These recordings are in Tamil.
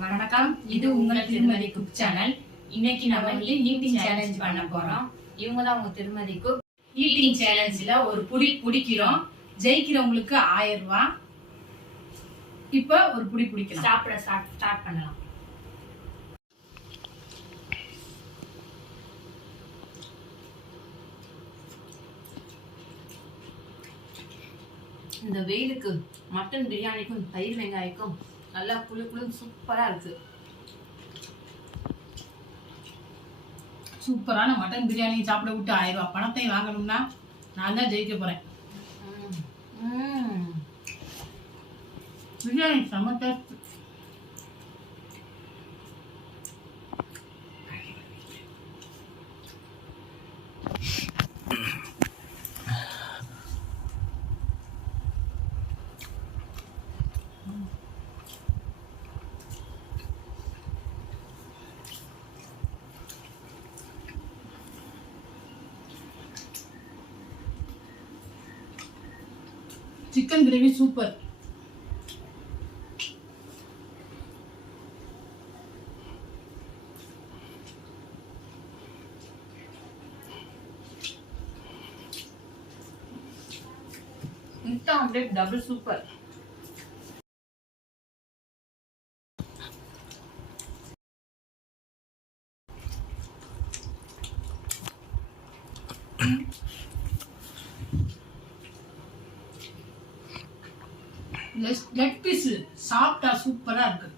வணக்கம், இது உங்கள் திருமதி குக் சேனல். இன்னைக்கு நம்ம ஈட்டிங் சேலஞ்ச் பண்ண போறோம். இவங்க தான் உங்க திருமதி குக். ஈட்டிங் சேலஞ்சில் ஒரு புடி பிடிக்கிறோம். ஜெயிக்கிறவங்களுக்கு 1000 ரூபாய். இப்போ ஒரு புடி பிடிக்கலாம். ஸ்டார்ட் பண்ணலாம். இந்த வெயிலுக்கு மட்டன் பிரியாணிக்கும் தயிர் வெங்காயக்கும் நல்லா குழு சூப்பரா இருக்கு. சூப்பரான மட்டன் பிரியாணி சாப்பிட விட்டு 1000 ரூபாய் பணத்தை வாங்கணும்னா நான் தான் ஜெயிக்க போறேன். பிரியாணி செம்ம டேஸ்ட். Chicken gravy super. முட்டை omelette double super. Leg piece சாப்பிட்டா சூப்பரா இருக்கு.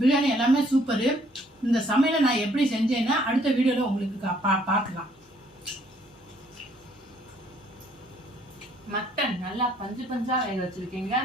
பிரியாணி எல்லாமே சூப்பரு. இந்த சமையலை நான் எப்படி செஞ்சேன்னா அடுத்த வீடியோல உங்களுக்கு பார்க்கலாம். மட்டன் நல்லா பஞ்சு பஞ்சா வேக வச்சிருக்கீங்க.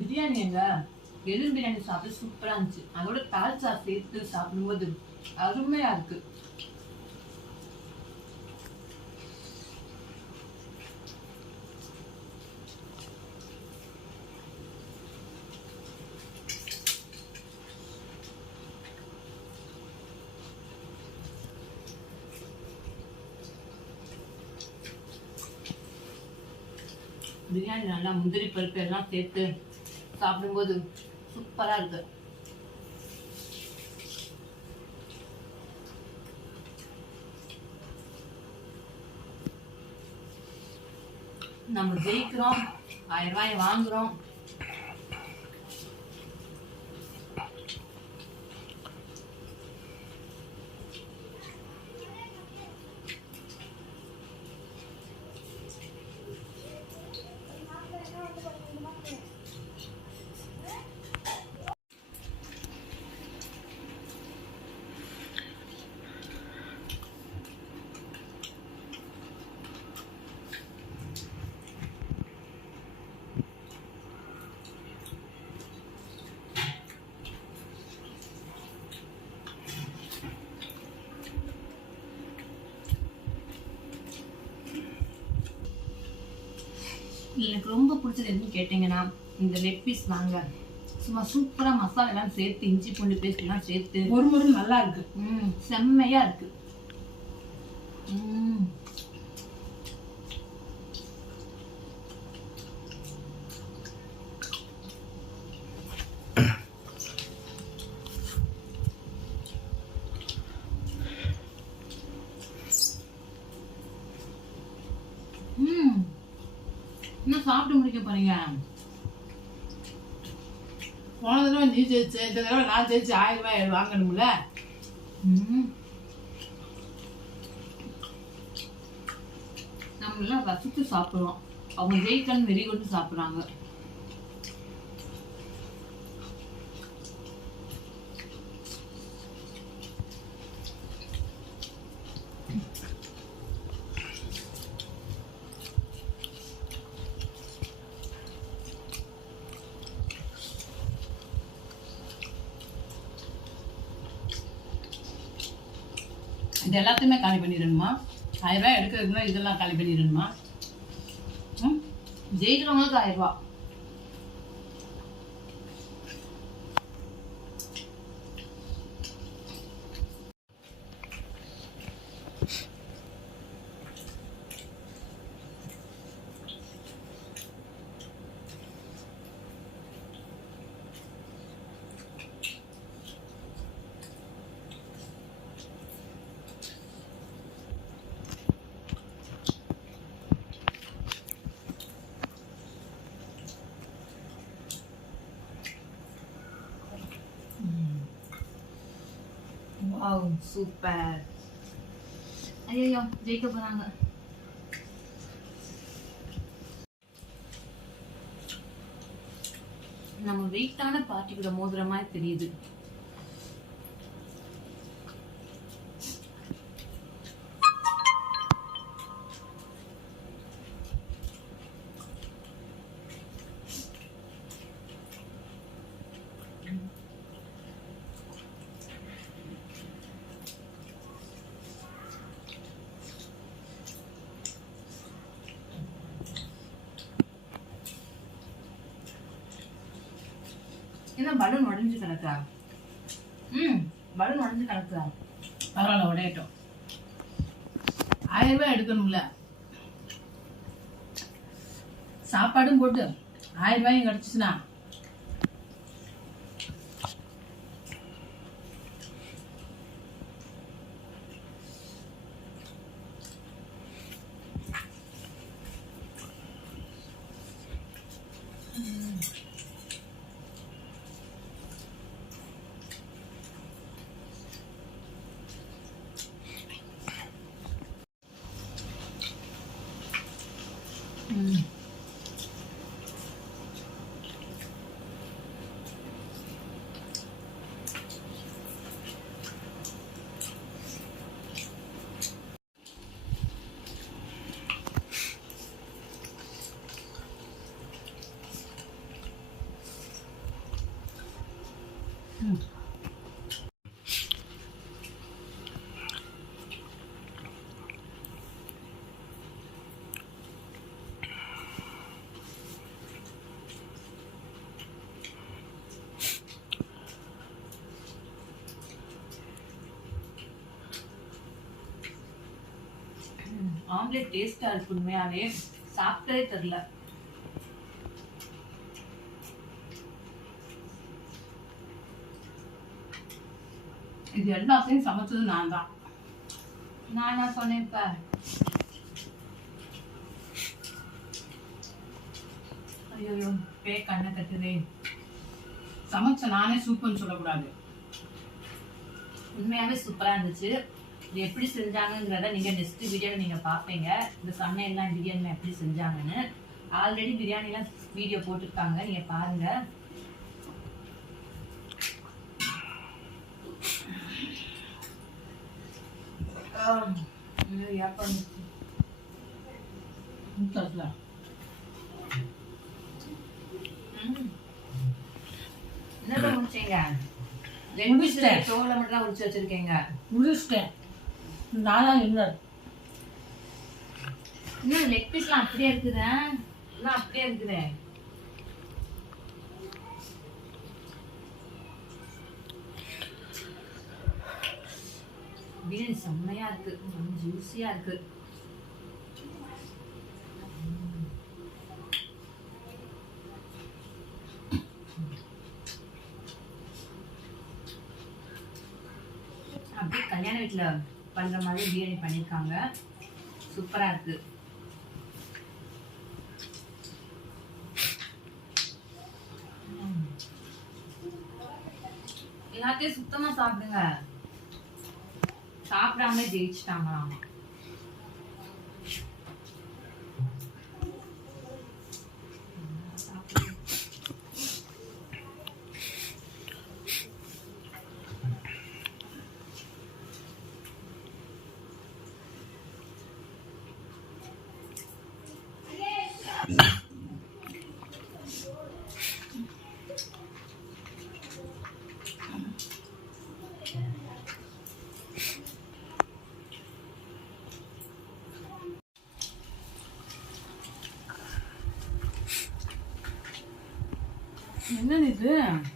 பிரியாணி எலும்பு பிரியாணி சாப்பிட்டு சூப்பரா இருந்துச்சு. அதோட தால்சா சேர்த்து சாப்பிடும்போது அருமையா இருக்கு. பிரியாணி நல்லா முந்திரி பருப்பு எல்லாம் சேர்த்து சாப்பிடும்போது சூப்பரா இருக்கு. நம்ம ஜெயிக்கிறோம், 1000 ரூபாய் வாங்குறோம். எனக்கு ரொம்ப பிடிச்சது எதுன்னு கேட்டீங்கன்னா இந்த லெக் பீஸ் வாங்க. சும்மா சூப்பரா மசாலா எல்லாம் சேர்த்து இஞ்சி பூண்டு பேஸ்ட் எல்லாம் சேர்த்து ஒரு நல்லா இருக்கு. செம்மையா இருக்கு. இன்னும் சாப்பிட்டு முடிக்க போறீங்க. போன தடவை நீ ஜெயிச்ச, இந்த தடவை நான் ஜெயிச்சு 1000 ரூபாய் வாங்கணும்ல. நம்ம எல்லாம் ரசித்து சாப்பிடுறோம். அவங்க ஜெயிக்கன்னு வெறி கொண்டு சாப்பிடுறாங்க. இது எல்லாத்தையுமே காலி பண்ணிடணுமா? 1000 ரூபாய் எடுக்கிறதுக்குன்னா இதெல்லாம் காலி பண்ணிடணுமா? ஜெயிக்கிறவங்களுக்கு 1000 ரூபா. Wow super. ஐயோ ஜெயிக்க போறாங்க. நம்ம வெயிட்டான பார்ட்டி கூட மோதுற மாதிரி தெரியுது. என்ன பலூன் உடஞ்சு கிடக்கா? பலூன் உடஞ்சு கிடக்குதா? பரவாயில்ல, உடையட்டும். 1000 ரூபாய் எடுக்கணும்ல, சாப்பாடும் போட்டு 1000 ரூபாயும் கிடைச்சிச்சுன்னா ஆம்லெட் டேஸ்டா இருக்கு. உண்மையாவே சாப்பிட்டதே தெரியல. இது எல்லாத்தையும் சமைச்சது நான் தான். நான் என்ன சொன்னேன் இப்ப? ஐயோ பே கண்ணை கட்டுதே. சமைச்ச நானே சூப்பர்னு சொல்லக்கூடாது. உண்மையாவே சூப்பரா இருந்துச்சு. இது எப்படி செஞ்சாங்கிறத நீங்க நெக்ஸ்ட் வீடியோல நீங்க பாப்பீங்க. இந்த சமையல்லாம் பிரியாணி எப்படி செஞ்சாங்கன்னு ஆல்ரெடி பிரியாணிலாம் வீடியோ போட்டுருக்காங்க, நீங்க பாருங்க. என்ன முடிச்சீங்க? தோலை மட்டும் தான் உரிச்சு வச்சிருக்கீங்க. முடிச்சிட்டேன். நானா இல்லை, இன்னும் லெக் பீஸ்லாம் அப்படியே இருக்குதே. எல்லாம் அப்படியே இருக்குதே. பிரியாணி செம்மையா இருக்கு, ஜூசியா இருக்கு. அப்படியே கல்யாண வீட்டுல பண்ற மாதிரி பிரியாணி பண்ணிருக்காங்க. சூப்பரா இருக்கு. எல்லாத்தையும் சுத்தமா சாப்பிடுங்க. சாப்பிடாம ஜெயிச்சுட்டாங்களாம். உங்களுக்கு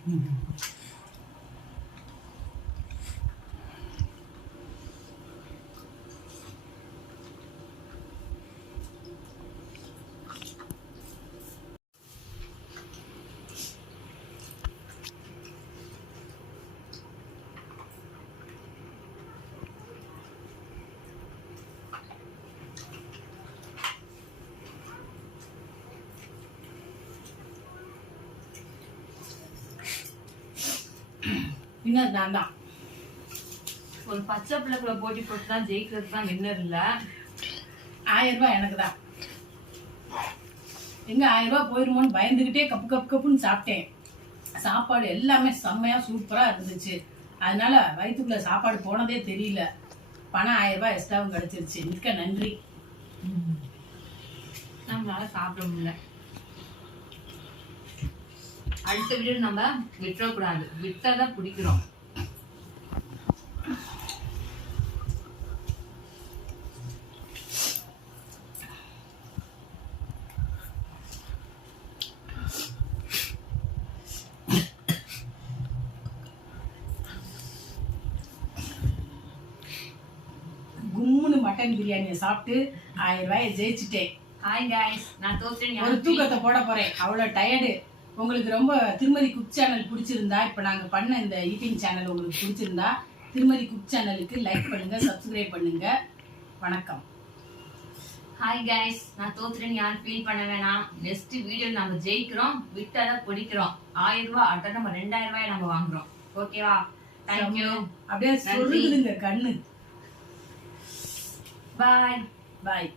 வின்னர் நான் தான். ஒரு பச்சை பிள்ளைக்குள்ள போட்டி போட்டு தான் ஜெயிக்கிறது தான் வின்னர் இல்ல. 1000 ரூபாய் எனக்கு தான். எங்க 1000 ரூபாய் போயிருமோன்னு பயந்துகிட்டே கப்பு கப்பு கப்புன்னு சாப்பிட்டேன். சாப்பாடு எல்லாமே செம்மையா சூப்பரா இருந்துச்சு. அதனால வயிற்றுக்குள்ள சாப்பாடு போனதே தெரியல. பணம் 1000 ரூபாய் எக்ஸ்ட்ராவும் கிடைச்சிருச்சு. மிக்க நன்றி. நம்மளால சாப்பிட முடியல. அடுத்த வீடியோ நம்ம விட்டுறக்கூடாது. விட்டாதான் பிடிக்கிறோம். கும்முன்னு மட்டன் பிரியாணியை சாப்பிட்டு 1000 ரூபாயை ஜெயிச்சுட்டேன். ஹாய் கைஸ், நான் தோத்துறேன். ஒரு தூக்கத்தை போட போறேன். அவ்வளவு டயர்டு. உங்களுக்கு ரொம்ப திருமதி குக் சேனல் பிடிச்சிருந்தா, இப்ப நாங்க பண்ண இந்த ஈட்டிங் சேனல் உங்களுக்கு பிடிச்சிருந்தா திருமதி குக் சேனலுக்கு லைக் பண்ணுங்க, சப்ஸ்கிரைப் பண்ணுங்க. வணக்கம். ஹாய் கைஸ், நான் தோத்துறேன். யாரும் ஃபீல் பண்ண வேணாம். நெக்ஸ்ட் வீடியோ நம்ம ஜெயிக்கிறோம், விட்டாதான் பிடிக்கிறோம். 1000 ரூபாய் அடுத்த நம்ம 2000 ரூபாய் நம்ம வாங்குறோம். ஓகேவா? தேங்க்யூ. அப்படியே சொல்லுங்க கண்ணு. பாய் பாய்.